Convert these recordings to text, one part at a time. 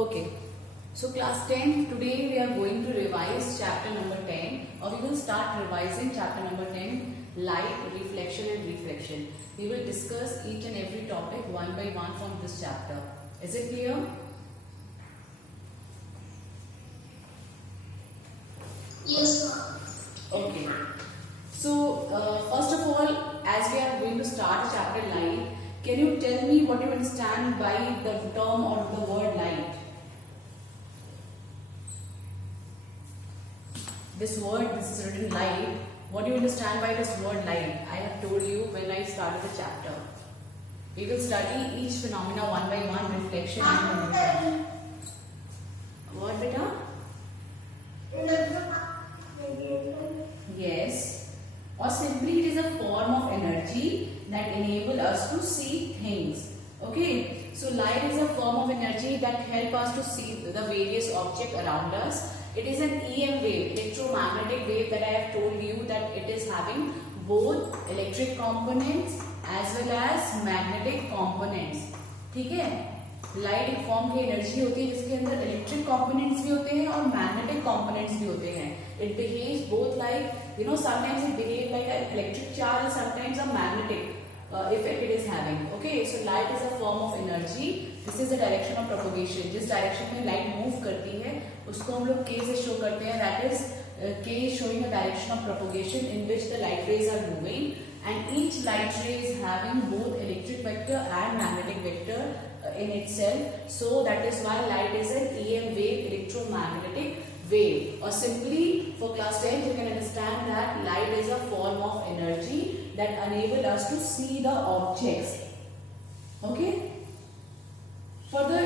Okay. So class 10, today we are going to revise chapter number 10, or we will start revising chapter number 10, light, reflection and reflection. We will discuss each and every topic one by one from this chapter. Is it clear? Yes, ma'am. Okay. So first of all, as we are going to start chapter light, can you tell me what you understand by the term or the word light? This word, this is written light. What do you understand by this word light? I have told you when I started the chapter. We will study each phenomena one by one, reflection and emission. What, beta? Yes. Or simply it is a form of energy that enable us to see things. Okay. So light is a form of energy that help us to see the various objects around us. It is an EM wave, electromagnetic wave, that I have told you that it is having both electric components as well as magnetic components. ठीक है? Light एक form की energy होती है जिसके अंदर electric components भी होते हैं और मैग्नेटिक कंपोनेंट्स भी होते हैं. It behaves both like sometimes it behave like an electric charge and sometimes a magnetic effect it is having. Okay, so light is a form of energy. This is the direction of propagation. जिस direction में light move करती है उसको हम लोग K से show करते हैं. That is K is showing a direction of propagation in which the light rays are moving, and each light ray is having both electric vector and magnetic vector in itself. So that is why light is an EM wave, electromagnetic wave. Or simply for class 10 you can understand that light is a form of energy that enable us to see the objects. Okay. Further,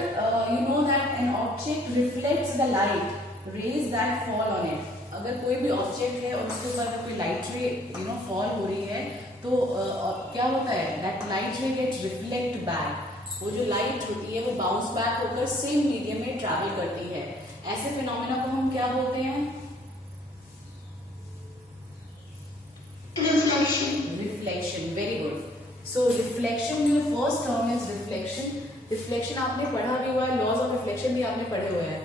you know that an object reflects the light rays that fall on it. अगर कोई भी object है और उसके ऊपर अगर कोई light रे फॉल हो रही है तो क्या होता है, that light ray get reflect back. वो जो लाइट होती है वो बाउंस बैक होकर सेम मीडियम में ट्रैवल करती है. ऐसे फिनोमेना को हम क्या बोलते हैं? Reflection. Very good. So reflection, your first term is reflection. Reflection आपने पढ़ा भी हुआ है, लॉज ऑफ रिफ्लेक्शन भी आपने पढ़े हुए हैं.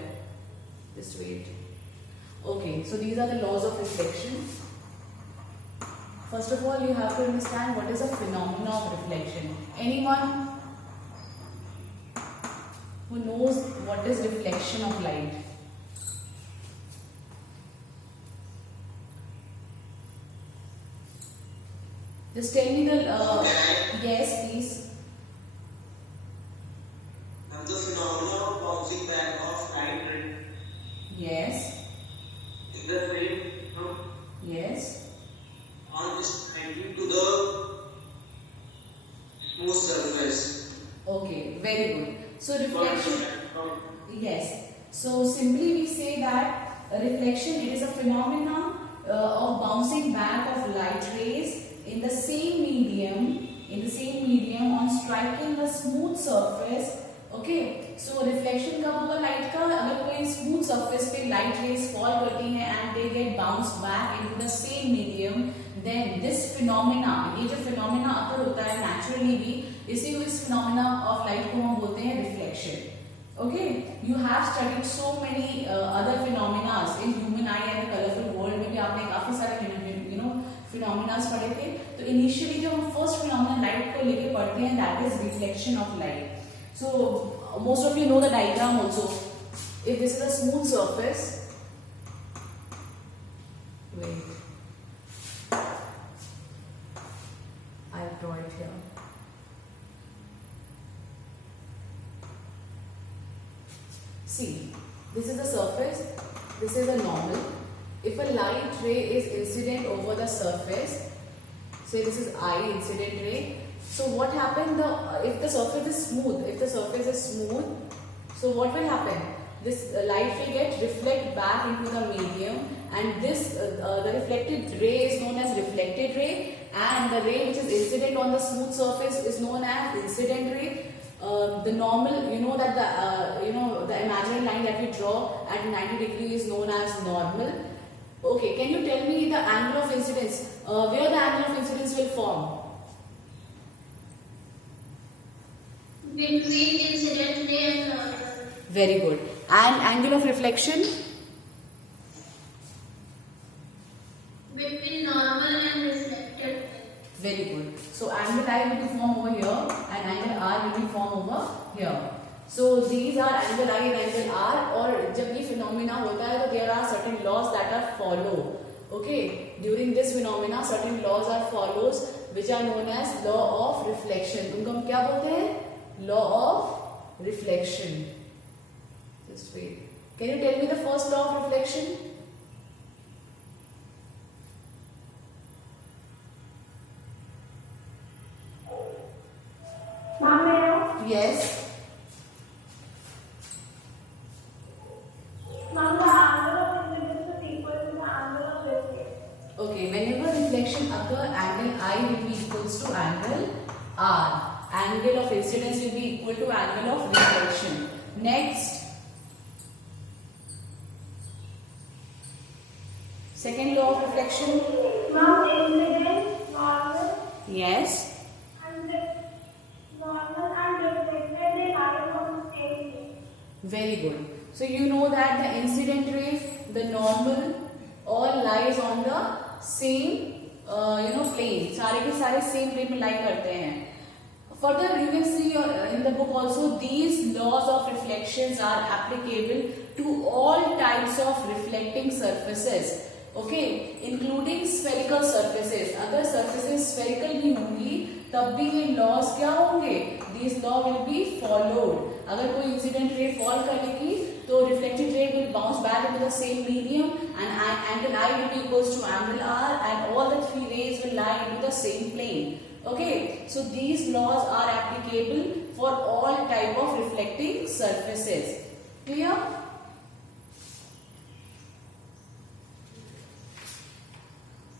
Just wait. Okay, so these are the laws of reflection. First of all, you have to understand what is a phenomena of reflection. Anyone who knows what is reflection of light? Just tell me the yes, please. The phenomena of bouncing back of light ray. Yes. The ray Yes. on striking to the smooth surface. Okay, very good. So reflection. Yes. So simply we say that reflection, it is a phenomena of bouncing back of light rays in the same medium on striking a smooth surface. Okay. So reflection कब होगा light का? अगर कोई smooth surface पे light rays fall करती हैं and they get bounce back into the same medium, then this phenomena, ये जो फिनोमेना अगर होता है नेचुरली भी, इसी को इस फिनोमेना ऑफ लाइट को हम बोलते हैं reflection. Okay, you have studied so many other phenomenas in human eye and colourful world में भी आपने काफी सारे फिनोमेनास पढ़े थे. तो इनिशियली जब हम फर्स्ट फिनोमेना लाइट को लेके पढ़ते हैं, that is reflection of light. So most of you know the diagram also. If this is a smooth surface, wait, I'll draw it here. See, this is the surface, this is a normal. If a light ray is incident over the surface, say this is I, incident ray. So what happened? If the surface is smooth, so what will happen? This light will get reflect back into the medium, and this the reflected ray is known as reflected ray, and the ray which is incident on the smooth surface is known as incident ray. The normal, you know that the imaginary line that we draw at 90 degrees is known as normal. Okay, can you tell me the angle of incidence? Where the angle of incidence will form? Between incident ray and normal. Very good. And angle of reflection? Between normal and reflected. Very good. So angle I will be formed over here and angle R will be formed over here. So these are angle I and angle R. और जब ये phenomena होता है तो there are certain laws that are followed. Okay. During this phenomena certain laws are follows which are known as law of reflection. उनको हम क्या बोलते हैं? Law of reflection. Just wait. Can you tell me the first law of reflection? Yes. Okay, whenever reflection occur, angle I will be equals to angle R. Angle of incidence will be equal to angle of reflection. Next, second law of reflection. Yes. Very good. So you know that the incident ray, the normal, all lies on the same plane. सारे के सारे same plane में lie करते हैं. Further, you can see in the book also these laws of reflections are applicable to all types of reflecting surfaces. Okay, including spherical surfaces. अगर surfaces spherical भी होंगी तब भी ये laws क्या होंगे? These laws will be followed. अगर कोई incident ray fall करेगी तो reflected ray will bounce back into the same medium and angle I will be equals to angle R and all the three rays will lie into the same plane. Okay, so these laws are applicable for all type of reflecting surfaces. Clear?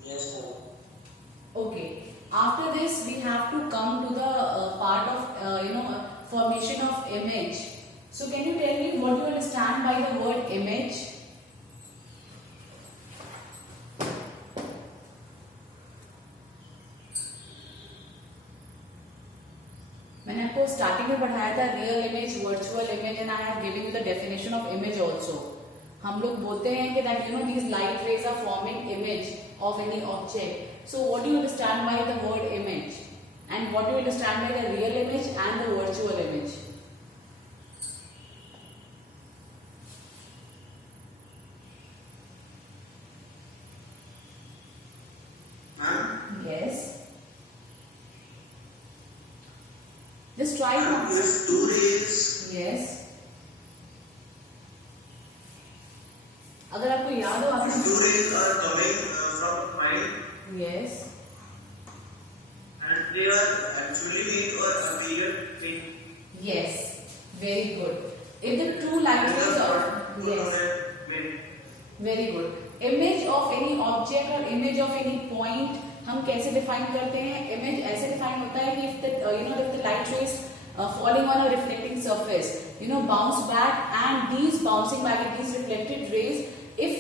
Yes, sir. Okay. After this, we have to come to the part of formation of image. So, can you tell me what you understand by the word image? मैंने आपको starting में पढ़ाया था real image, virtual image and I have given you the definition of image also. हम लोग बोलते हैं कि that these light rays are forming image of any object. So what do you understand by the word image and what do you understand by the real image and the virtual image? Ma'am? Yes. Just try to answer. If two rays, Yes. अगर आपको याद हो if two आपने rays are coming from a point Yes. and they are actually meet or appear in Yes. Very good. If the two light rays are Yes. Very good. Image of any object or image of any point हम कैसे define करते हैं? Image ऐसे define होता है कि if the light rays falling on a reflecting surface bounce back and these bouncing back and these reflected rays if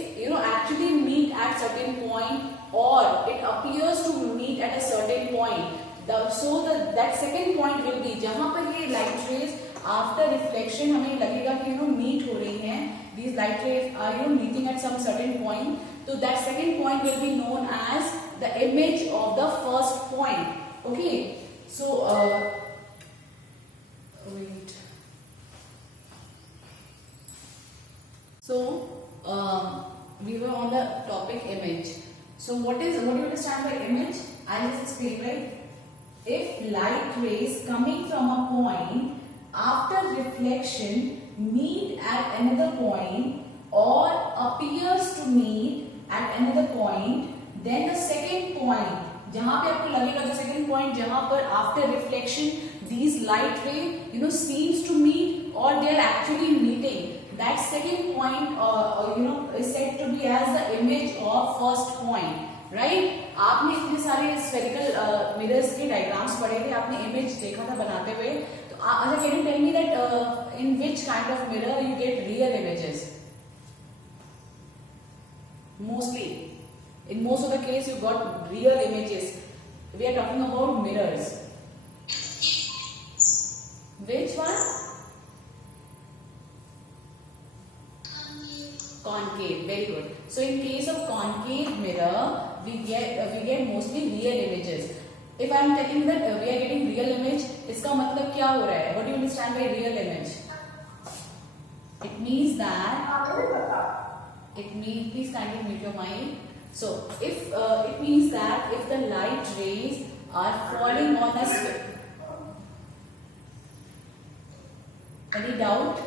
actually meet at certain point or it appears to meet at a certain point, that second point will be जहां पर ये light rays after reflection हमें लगेगा कि meet हो रही हैं, these light rays are meeting at some certain point, so that second point will be known as the image of the first point. Okay, so wait. So we were on the topic image. So what do you understand by image? I'll just explain, right? If light rays coming from a point after reflection meet at another point or appears to meet at another point, then the second point जहां पे आपको लगेगा the second point जहां पर after reflection these light ray seems to meet or they are actually meeting, that second point is said to be as the image of first point. Right? आपने इतने सारे spherical mirrors के diagrams पढ़े थे, आपने image देखा था बनाते हुए, तो अच्छा can you tell me that in which kind of mirror you get real images? Mostly, in most of the case you got real images. We are talking about mirrors. Which one? Concave, very good. So in case of concave mirror, we get mostly real images. If I am telling that we are getting real image, इसका मतलब क्या हो रहा है? What do you understand by real image? It means that please kindly mute your mic. So if it means that if the light rays are falling on a any doubt?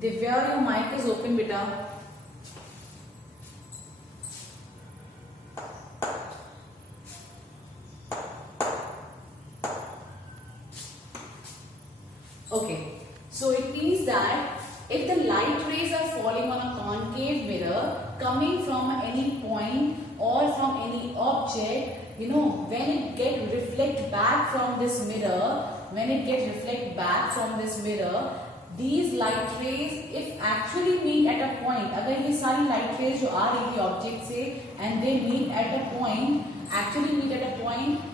Divya, your mic is open, beta. Okay, so it means that if the light rays are falling on a concave mirror coming from any point or from any object, you know, when it get reflect back from this mirror, these light rays if actually meet at a point, अगर ये सारी light rays जो आ रही थी object से and they meet at a point,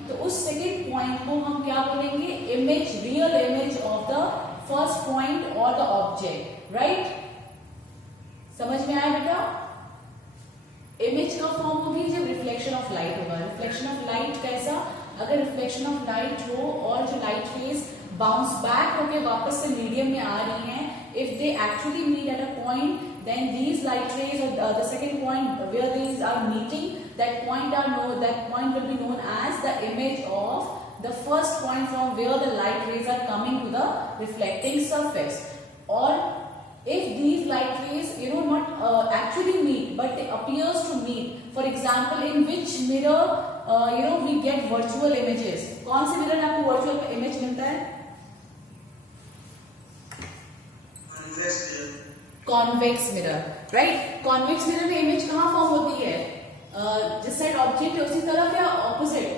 तो उस second point को हम क्या बोलेंगे? Image, real image of the first point or the object, right? समझ में आया बेटा? Image का form होगी जब reflection of light होगा. Reflection of light कैसा? अगर reflection of light हो और जो light rays bounce back होके वापस से मीडियम में आ रही हैं, if they actually meet at a point, then these light rays or the second point where these are meeting, that point will be known as the image of the first point from where the light rays are coming to the reflecting surface. Or if these light rays, you know, not actually meet but they appears to meet, for example, in which mirror we get virtual images. कौन से mirror में आपको virtual image मिलता है? Convex mirror, right? Convex mirror में image कहाँ form होती है? जिस साइड ऑब्जेक्ट है उसी तरफ या opposite?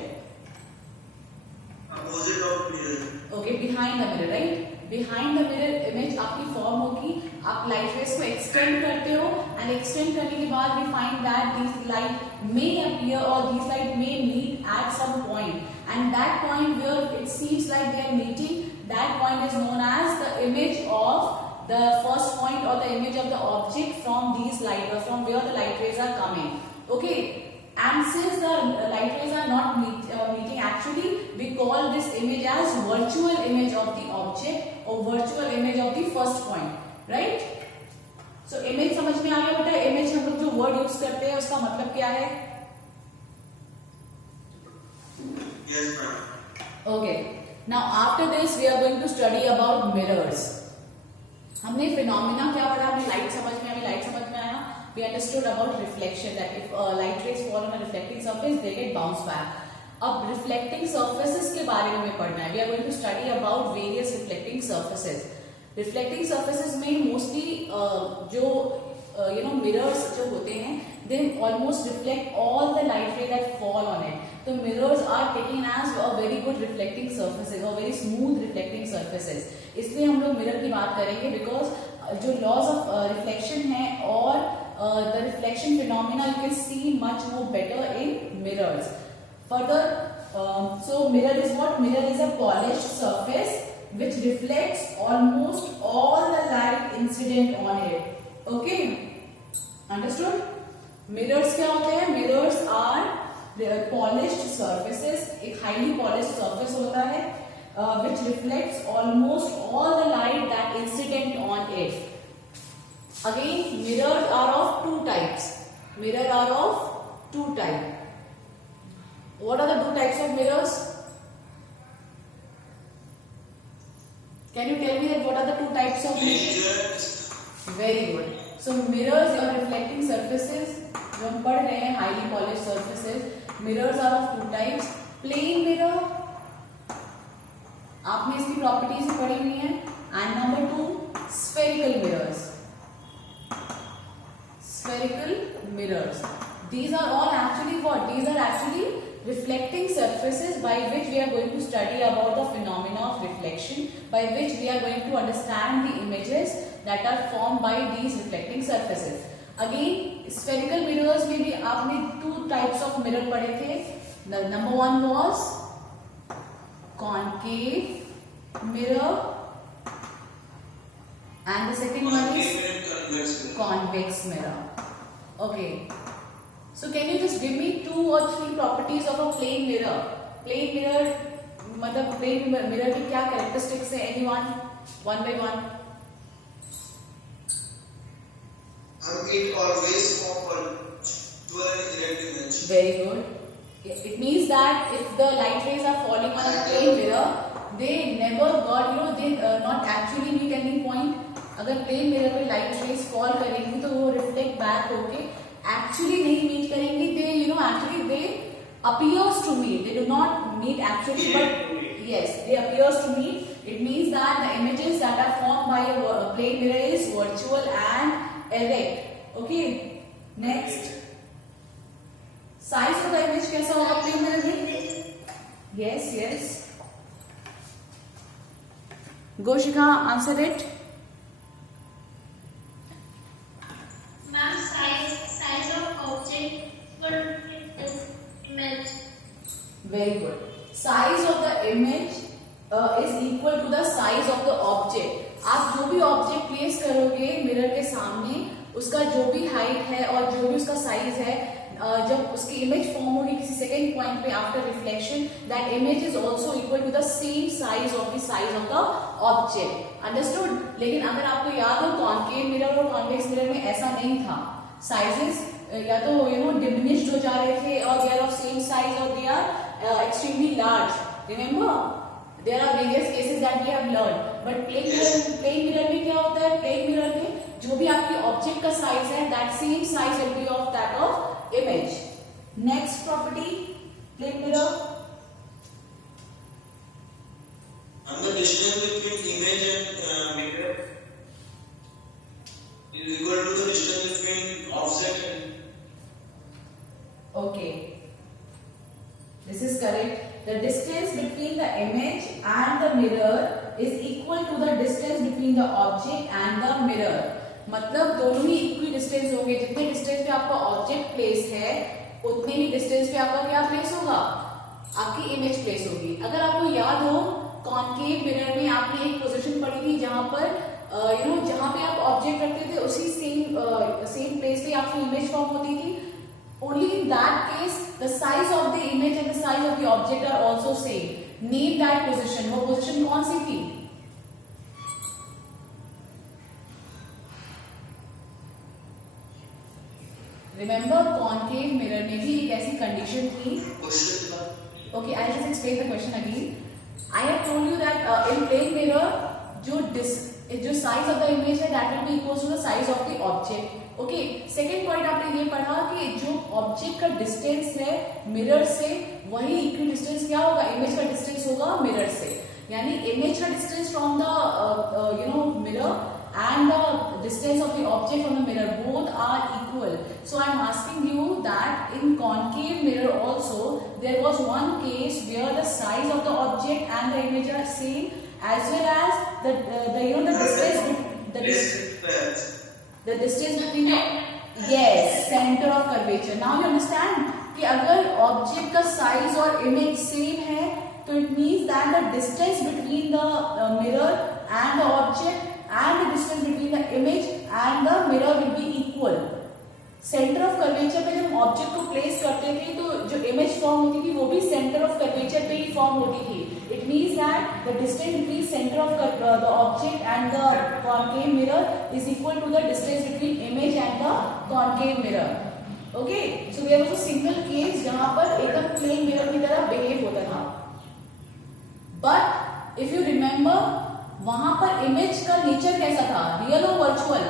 Opposite of mirror. Okay, behind the mirror, right? Behind the mirror image आपकी form होगी. आप light rays को extend करते हो and extend करने के बाद we find that these light may appear or these light may meet at some point, and that point where it seems like they are meeting, that point is known as the image of the first point or the image of the object from these light or from where the light rays are coming. Okay, and since the light rays are not meeting actually, we call this image as virtual image of the object or virtual image of the first point, right? So image समझ में आ गया बेटा? image हम लोग जो word use करते हैं उसका मतलब क्या है? Yes, ma'am. Okay, now after this we are going to study about mirrors. हमने phenomena क्या पढ़ा? हमें light समझ में आया. We understood about reflection, that if light rays fall on a reflecting surface, they get bounced back. अब reflecting surfaces के बारे में हमें पढ़ना है. We are going to study about various reflecting surfaces. Reflecting surfaces में mostly जो mirrors जो होते हैं, they almost reflect all the light ray that fall on it. So mirrors are taken as a very good reflecting surfaces or very smooth reflecting surfaces. इसलिए हम लोग mirror की बात करेंगे because जो laws of reflection है और the reflection phenomena you can see much more better in mirrors. Further, so mirror is what? Mirror is a polished surface which reflects almost all the light incident on it. Okay, understood? Mirrors क्या होते हैं? Mirrors are polished surfaces. एक highly polished surface होता है which reflects almost all the light that incident on it. Again, mirrors are of two types. Mirrors are of two types. What are the two types of mirrors? Can you tell me that what are the two types of mirrors? Very good. So mirrors or reflecting surfaces, जो हम पढ़ रहे हैं highly polished surfaces. Mirrors are of two types. Plain mirror, आपने इसकी properties पढ़ी हुई हैं. And number two, spherical mirrors. Spherical mirrors. These are all actually what? These are actually reflecting surfaces by which we are going to study about the phenomena of reflection, by which we are going to understand the images that are formed by these reflecting surfaces. Again, spherical mirrors में भी आपने two types of mirror पढ़े थे. The number one was concave mirror, and the second one is convex mirror. convex mirror. Okay. So can you just give me 2 or 3 properties of a plane mirror? Plane mirror मतलब plane mirror की क्या characteristics है? Anyone? One by one. It always forms to an erect image. Very good. It means that if the light rays are falling on a plane mirror, they never got, they not actually meet any point. अगर plane mirror पे light rays fall करेंगी तो वो reflect back होके actually नहीं meet करेंगी. They, actually they appears to meet. They do not meet actually, but yes, they appears to meet. It means that the images that are formed by a plane mirror is virtual and erect. Okay. Next. Size of the image कैसा होगा plane mirror में? Yes, yes. Go Shikha, answer it. Ma'am, size of object for image. Very good. Size of the image is equal to the size of the object. आप जो भी object place करोगे mirror के सामने, उसका जो भी हाइट है और जो भी उसका साइज है, जब उसकी इमेज फॉर्म होगी किसी सेकेंड पॉइंट पे after reflection, that image is also equal to the same size of the size of the object. Understood? लेकिन अगर आपको याद हो कॉन्केव मिरर और कॉन्वेक्स मिरर में ऐसा नहीं था. साइजेस या तो डिमिनिश्ड हो जा रहे थे और they are of same size और they are extremely large. Remember there are various cases that we have learned, but plane mirror में क्या होता है? plane mirror में जो भी आपकी ऑब्जेक्ट का साइज है, that same size will be of that of image. Next property, plane mirror. And the distance between image and mirror is equal to the distance between offset and. Okay, this is correct. The distance between the image and the mirror is equal to the distance between the object and the mirror. मतलब दोनों ही equal distance होंगे. जितने distance पे आपका object place है उतने ही distance पे आपका क्या प्लेस होगा? आपकी इमेज प्लेस होगी. अगर आपको याद हो कॉन्केव मिरर में आपने एक पोजीशन पढ़ी थी जहां पर जहां पे आप ऑब्जेक्ट रखते थे उसी सेम प्लेस पे आपकी इमेज फॉर्म होती थी. Only in that case, the size of the image and the size of the object are also same. Name that position. वो position कौन सी थी? Remember, concave mirror में भी एक ऐसी condition थी. Okay, I'll just explain the question again. I have told you that in plane mirror, जो size of the image है that will be equal to the size of the object. Okay. Second point आपने ये पढ़ा कि जो object का distance है mirror से वही इक्वल डिस्टेंस क्या होगा? इमेज का डिस्टेंस होगा मिरर से. यानी इमेज का distance from the mirror and the distance of the object from the mirror both are equal. So I am asking you that in concave mirror also there was one case where the size of the object and the image are same, as well as the distance between the center of curvature. Now you understand कि अगर object का size और image same है तो it means that the distance between the mirror and the object and the distance between the image and the mirror will be equal. Centre of curvature पे जब object को place करते थे तो जो इमेज फॉर्म होती थी वो भी सेंटर ऑफ कर्वेचर पे ही फॉर्म होती थी. It means that the distance between centre of the object and the concave mirror is equal to the distance between image and the concave mirror. Okay. So there was a single case जहां पर एकदम plane mirror की तरह behave होता था. But if you remember वहां पर image का नेचर कैसा था? रियल और वर्चुअल?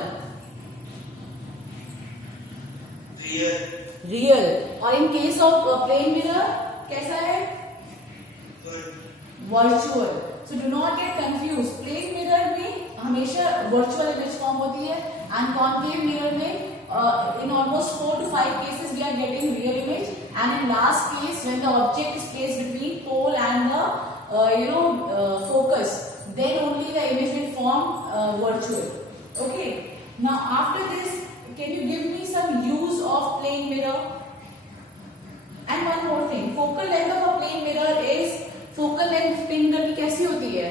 रियल. और in case of plane mirror कैसा है? Virtual. So do not get confuse. Plane mirror में हमेशा वर्चुअल इमेज फॉर्म होती है एंड कॉन्केव मिरर में in almost 4 to 5 cases we are getting real image, and in last case when the object is placed between pole and the focus, then only the image will form virtual. Okay. Now after this, can you give me some use of plane mirror? And one more thing, focal length of a plane mirror is, focal length plane mirror की कैसी होती है?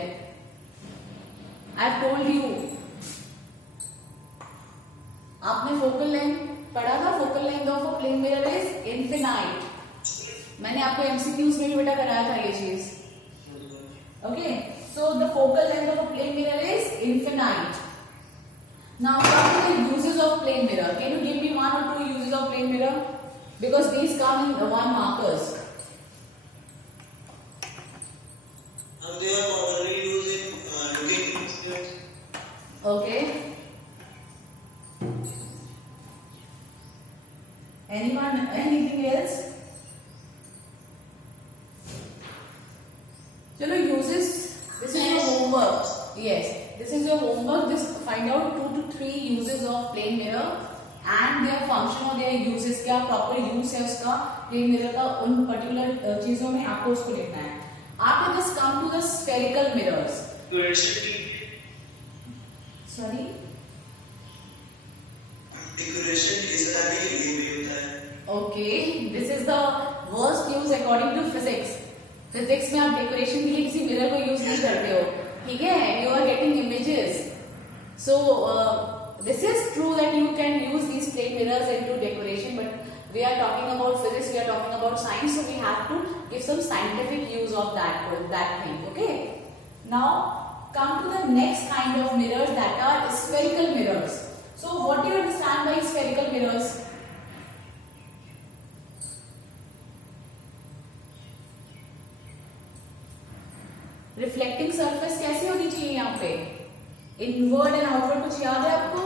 I have told you, आपने focal length पढ़ा था, focal length of a plane mirror is infinite. मैंने आपको MCQs में भी बेटा कराया था ये चीज। Okay, so the focal length of a plane mirror is infinite. Now come to the uses of plane mirror. Can you give me one or two uses of plane mirror? Because these come in one markers. And they are commonly used in looking instruments. Okay. Anyone? Anything else? चलो uses. This is your homework. Yes, this is your homework. Just find out 2 to 3 uses of plane mirror and their function और their uses, क्या proper use है उसका plane mirror का उन particular चीजों में आपको उसको लिखना है। After this, come to the spherical mirrors. Sorry. Decoration design के लिए भी होता है। Okay, this is the worst use according to physics. Physics में आप decoration के लिए किसी mirror को use नहीं करते हो, ठीक है? You are getting images. So this is true that you can use these plane mirrors into decoration, but we are talking about physics, we are talking about science, so we have to give some scientific use of that thing. Okay. Now come to the next kind of mirrors, that are spherical mirrors. So what do you understand by spherical mirrors? Reflecting surface कैसी होनी चाहिए यहाँ पे? Inward and outward कुछ याद है आपको?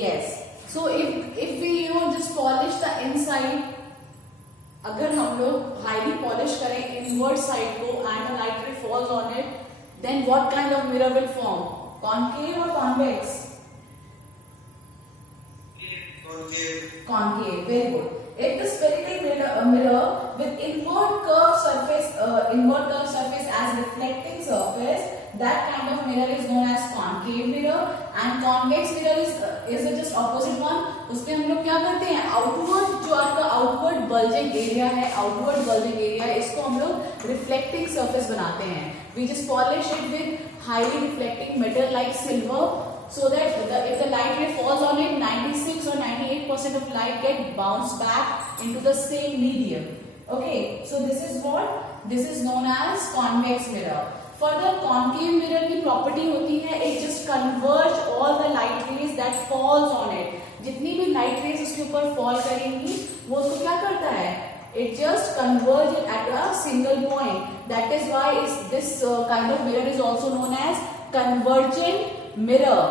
Yes, so if we just polish the inside, अगर हम लोग हाईली पॉलिश करें इनवर्ड साइड को and the light ray falls on it, then what kind of mirror will form? Concave और convex? Concave, very good. If the spherical mirror with inward curved surface as reflecting surface, that kind of mirror is known as concave mirror, and convex mirror is just opposite one. उसमें हम लोग क्या करते हैं? Outward, जो आपका outward bulging area है, outward bulging area, इसको हम लोग reflecting surface बनाते हैं. We just polish it with highly reflecting metal like silver, so that if the light ray falls on it, 96 or 98% of light get bounced back into the same medium. Okay, so this is what? This is known as convex mirror. Further, concave mirror की property होती है, it just converge all the light rays that falls on it. जितनी भी light rays उसके ऊपर fall करेंगी, वो उसको क्या करता है? It just converge it at a single point. That is why this kind of mirror is also known as convergent mirror,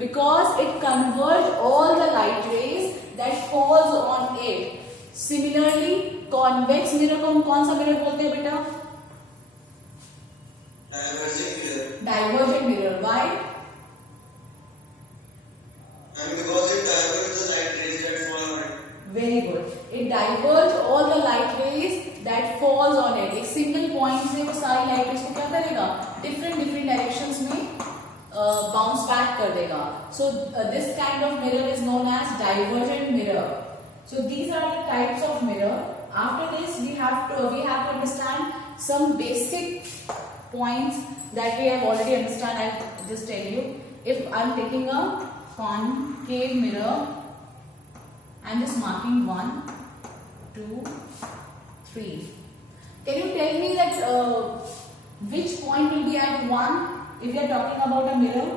because it converges all the light rays that falls on it. Similarly, convex mirror को हम कौन सा mirror बोलते हैं बेटा? Divergent mirror. Divergent mirror. Why? And because it diverges the light rays that fall on it. Very good. It diverges all the light rays that falls on it. एक single point से वो सारी light rays को क्या करेगा? Different directions में bounce back कर देगा. So this kind of mirror is known as divergent mirror. So these are the types of mirror. After this, we have to understand some basic points that we have already understand. I'll just tell you. If I'm taking a concave mirror, I'm just marking 1, 2, 3. Can you tell me that which point will be at 1? If we are talking about a mirror,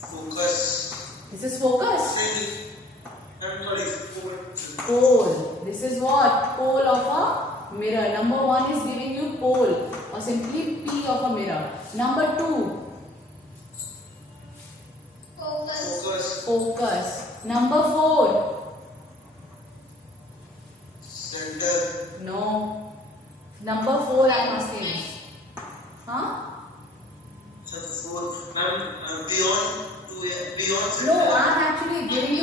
Focus. this is focus. Pole. This is what? Pole of a mirror. Number 1 is giving you pole, or simply P of a mirror. Number 2, Focus. focus. Number 4, Center. no. Number 4 I am asking. Huh? So 4. Beyond No, center. I am actually giving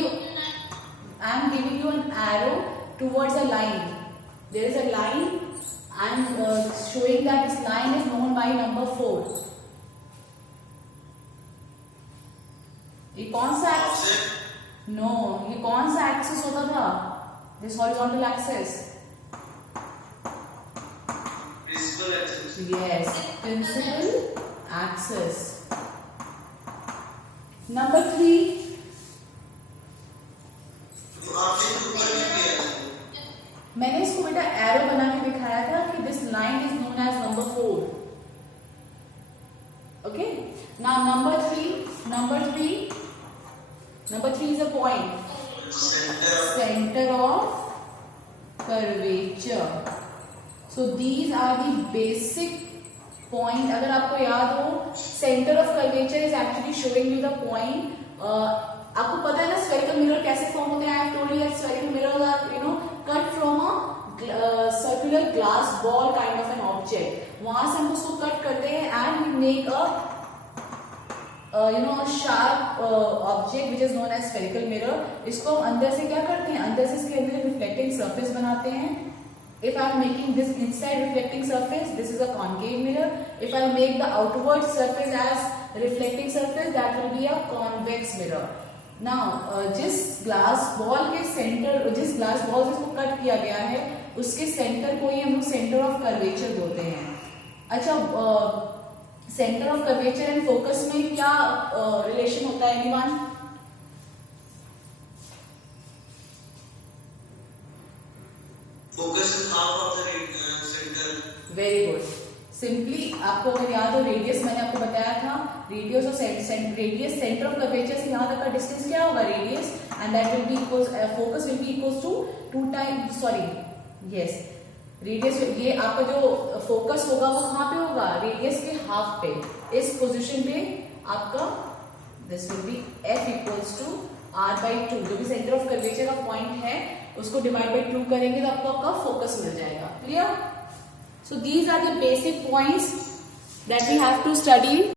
you an arrow towards a line. There is a line. I am showing that this line is known by number 4. ये कौन सा Offset. No, ये कौन सा axis होता था? This horizontal axis. Principal axis. Yes, principal axis. Number 3. तो आपने ऊपर भी किया था। मैंने इसको बेटा एरो बना के दिखाया था कि this line is known as number 4. Okay, now number 3 is a point. Center of curvature. So these are the basic point. अगर आपको याद हो, center of curvature is actually showing you the point. आपको पता है ना spherical mirror कैसे form होते हैं? I have told you that spherical mirrors are cut from a circular glass ball kind of an object. वहां से हम उसको कट करते हैं and we make a sharp object which is known as spherical mirror. इसको हम अंदर से क्या करते हैं? अंदर से इसके अंदर reflecting surface बनाते हैं. If I am making this inside reflecting surface, this is a concave mirror. If I make the outward surface as reflecting surface, that will be a convex mirror. Now, जिस glass ball से इसको cut किया गया है, उसके centre को ही हम लोग सेंटर ऑफ कर्वेचर बोलते हैं. अच्छा, centre of curvature and focus में क्या रिलेशन होता है? Anyone? Focus is half of the center. Very good. Simply आपको अगर याद हो, रेडियस मैंने आपको बताया था, रेडियस और रेडियस सेंटर ऑफ कर्वेचर से यहाँ तक का डिस्टेंस क्या होगा? Radius, and that will be equals, focus will be equals to 2 times, sorry, yes, radius. ये आपका जो फोकस होगा वो कहाँ पे होगा? रेडियस के हाफ पे, इस पोजीशन पे आपका this will be f equals to r/2. जो भी सेंटर ऑफ कर्वेचर का पॉइंट है उसको डिवाइड बाय 2 करेंगे तो आपको आपका फोकस मिल जाएगा. Clear? So these are the basic points that we have to study.